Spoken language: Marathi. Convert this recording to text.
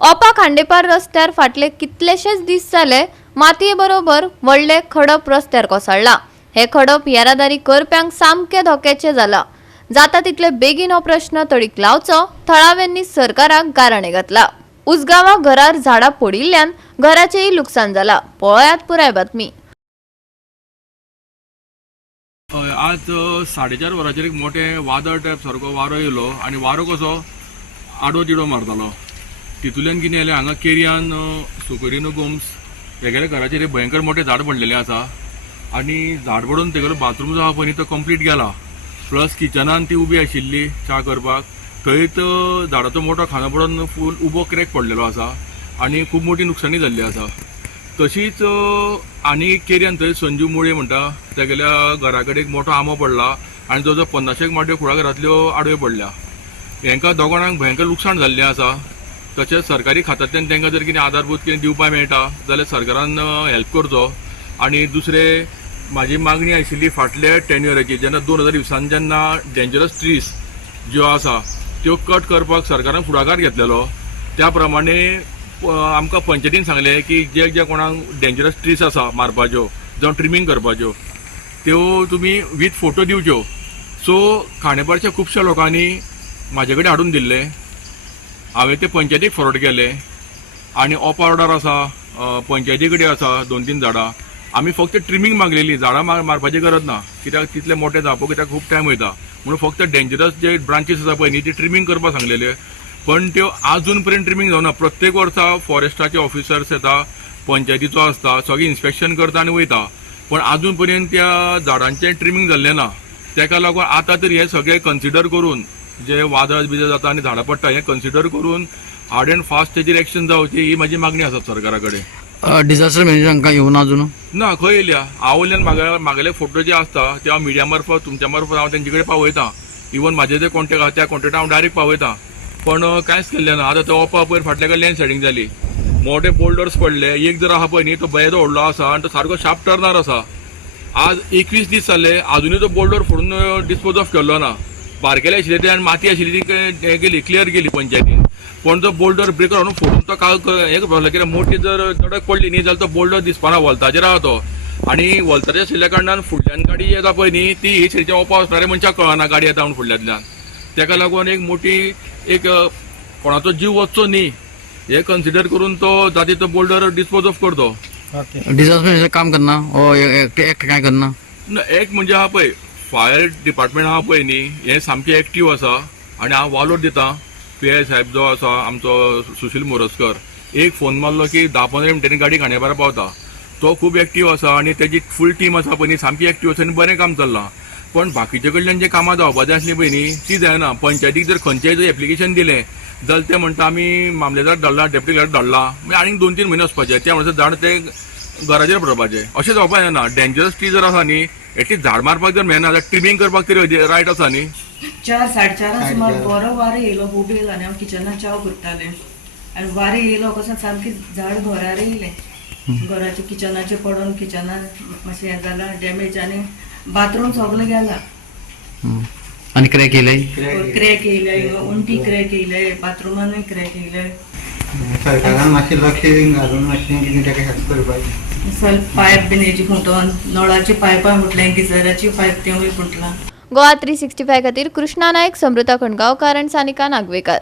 ओपा खांडेपार रस्त्यार फाटले कितलेशेच दीस जाले मातये बरोबर व्हडले खडप रस्त्यार कोसळ्ळा। हे खडप येरादारी करप्यांक सामके धोक्याचे जाला। जाता तितले बेगीन हो प्रश्न तडीक लावचो थळाव्यांनी सरकाराक गाराणे घातला। उसगांवा घरार झाडां पडिल्ल्यान घराचेय लुकसाण जाला। पळयात पुराय बातमी। आज 4:30 वरांचेर एक मोठे वादळ टायप सारको वारो येयलो आनी वारो कसो आडो तिडो मारतालो। तितूंतल्यान कितें जालें, हांगा केरियान सुकरिनो गोम्स वेगळे घराचेर एक भयंकर मोठे झाड पडलेले आसा आनी झाड पडून तेगेलो बाथरूम जो आहा पळय तो कंप्लीट गेला। प्लस किचनान ती उबी आशिल्ली च्या करपाक, थंय झाडाचो मोठो खांदो पडून फूल उबो क्रॅक पडलेलो आसा आनी खूब मोठी नुकसाणी जाल्ली आसा। तशीच आनी एक केरियान थंय संजू मुळे म्हणटा तेगेल्या घरा कडेन एक मोठो आंबो पडला आनी जवळ 50 माटयो कुळाघरांतल्यो आडव्यो पडल्या। हांकां दोगांक भयंकर लुकसाण जाल्लें आसा। तशेंच सरकारी खात्यांतल्यान तांकां जर कितें आधारभूत कितें दिवपाक मेळटा जाल्यार सरकारान हेल्प करचो। आनी दुसरें म्हाजी मागणी आशिल्ली फाटल्या टेन्युअराची, जेन्ना 2020 जेन्ना डेंजरस ट्रीज ज्यो आसा त्यो कट करपाक सरकारान फुडाकार घेतलेलो, त्या प्रमाणे आमकां पंचायतीन सांगलें की जे कोणाक डेंजरस ट्रीज आसा मारपाच्यो जावं ट्रिमींग करपाच्यो त्यो तुमी वीथ फोटो दिवच्यो। सो खांडेपारच्या खुबश्या लोकांनी म्हाजे कडेन हाडून दिल्ले, हांवें ते पंचायतीक फॉरवर्ड केले आनी ओपा ऑर्डर आसा, पंचायती कडेन आसा 2-3 झाडां। आमी फक्त ट्रिमींग मागलेली, झाडां मारपाची गरज ना, कित्याक तितले मोठे जावपाक कित्याक खूब टायम वयता म्हणून फक्त डेंजरस जे ब्रांचीस आसा पळय न्ही ती ट्रिमींग करपाक सांगलेले। पण त्यो आजून पर्यंत ट्रिमींग जावना। प्रत्येक वर्सा फॉरेस्टाचे ऑफिसर्स येता, पंचायतीचो आसता, सगळें इन्स्पेक्शन करता आनी वयता, पण आजून पर्यंत त्या झाडांचें ट्रिमींग जाल्लें ना। तेका लागून आतां तरी हे सगळें कन्सिडर करून जे वादळ बिदळ जाता आनी झाडां पडटा हें कन्सिडर करून हार्ड एंड फास्ट तेजेर एक्शन जावची ही म्हाजी मागणी आसा सरकारा कडेन। डिजास्टर मॅनेजरांका येवन अजून ना खंय येयल्या। हांव वयल्यान म्हागेले फोटो जे आसता ते हांव मिडिया मार्फत तुमच्या मार्फत हांव तेंचे कडेन पावयता। इवन म्हाजे जे कॉन्टेक्ट आहा त्या कॉन्टेक्ट हांव डायरेक्ट पावयता, पण कांयच केल्लें ना। आतां तो ओपा पयर फाटल्या लँड स्लायडिंग जाली, मोठे बोल्डर्स पडले। एक जर आहा पळय न्ही तो बेदो व्हडलो आसा आनी तो सारको शार्प टर्नर आसा। आज 21 दीस जाले अजुनूय तो बोल्डर फोडून डिस्पोज ऑफ केल्लो ना। बारकेले आशिल्ले ते आनी माती आशिल्ली ती हें गेली क्लियर गेली पंचायतीन, पण तो बोल्डर ब्रेकर हाडून फोडून तो हें करपाक कित्याक मोठी जर चडक पडली न्ही जाल्यार तो बोल्डर दिसपाना, वलताचेर आहा तो। आनी वलताचेर आशिल्ल्या कारणान फुडल्यान गाडी येता पळय न्ही ती ही सायडीच्या ओपा वचणाऱ्या मनशाक कळना गाडी येता म्हणून फुडल्यांतल्यान। तेका लागून एक मोठी एक कोणाचो जीव वचचो न्ही हे कन्सिडर करून तो जाती तो बोल्डर डिस्पोज ऑफ करतो। डिजास्टर मॅनेजर काम करना हो एकटे काय करना? एक म्हणजे आहा पळय फायर डिपार्टमेंट आहा पळय न्ही हें सामकें एक्टीव आसा आनी हांव वालोर दितां। PI साहेब जो आसा आमचो सुशील मोरजकर, एक फोन मारलो की 10-15 मिनटांनी गाडी खांडेपारा पावता। तो खूब एक्टीव आसा आनी तेजी फूल टीम आसा पळय न्ही सामकी एक्टीव आसा आनी बरें काम चल्लां। पण बाकीचे कडल्यान जे कामां जावपाचीं आसलीं पळय न्ही ती जायना। पंचायतीक जर खंयचेंय जर एप्लिकेशन दिलें जाल्यार ते म्हणटा आमी मामलेदार धाडला, डेप्युटी कलेक्टर धाडला, मागीर आनीक 2-3 म्हयने वचपाचे। त्या म्हणटा झाड ते घराचेर पडपाचें, अशें जावपाक जायना। डेंजरस ट्री जर आसा न्ही एटलीस्ट झाड मारपाक जर मेळना जाल्यार ट्रिमींग करपाक तरी रायट आसा न्ही। 4-4:30 सुमार बरो वारो येयलो, खूब येयलो आनी हांव किचनान चाव करतालें आनी वारो येयलो कसो सामकें झाड घरार येयलें। घराचे किचनाचे पडून किचनान मातशें हें जालां डॅमेज आनी बाथरूम सगळें गेलां आणि क्रॅक येयले, क्रॅक येयले, उंटी क्रॅक येयले, बाथरुमानूय क्रॅक येयले। सरकारान मातशें लक्ष घालून मातशें कितें ताका हेल्प करपाचें। पायप बीन हेजी फुटोन नळाची पायपां फुटलें, गिजराची पायप तेवूय फुटलां। गोवा 365 खातीर कृष्णा नायक, समृता खणगांवकार आनी सानिका नागवेकर।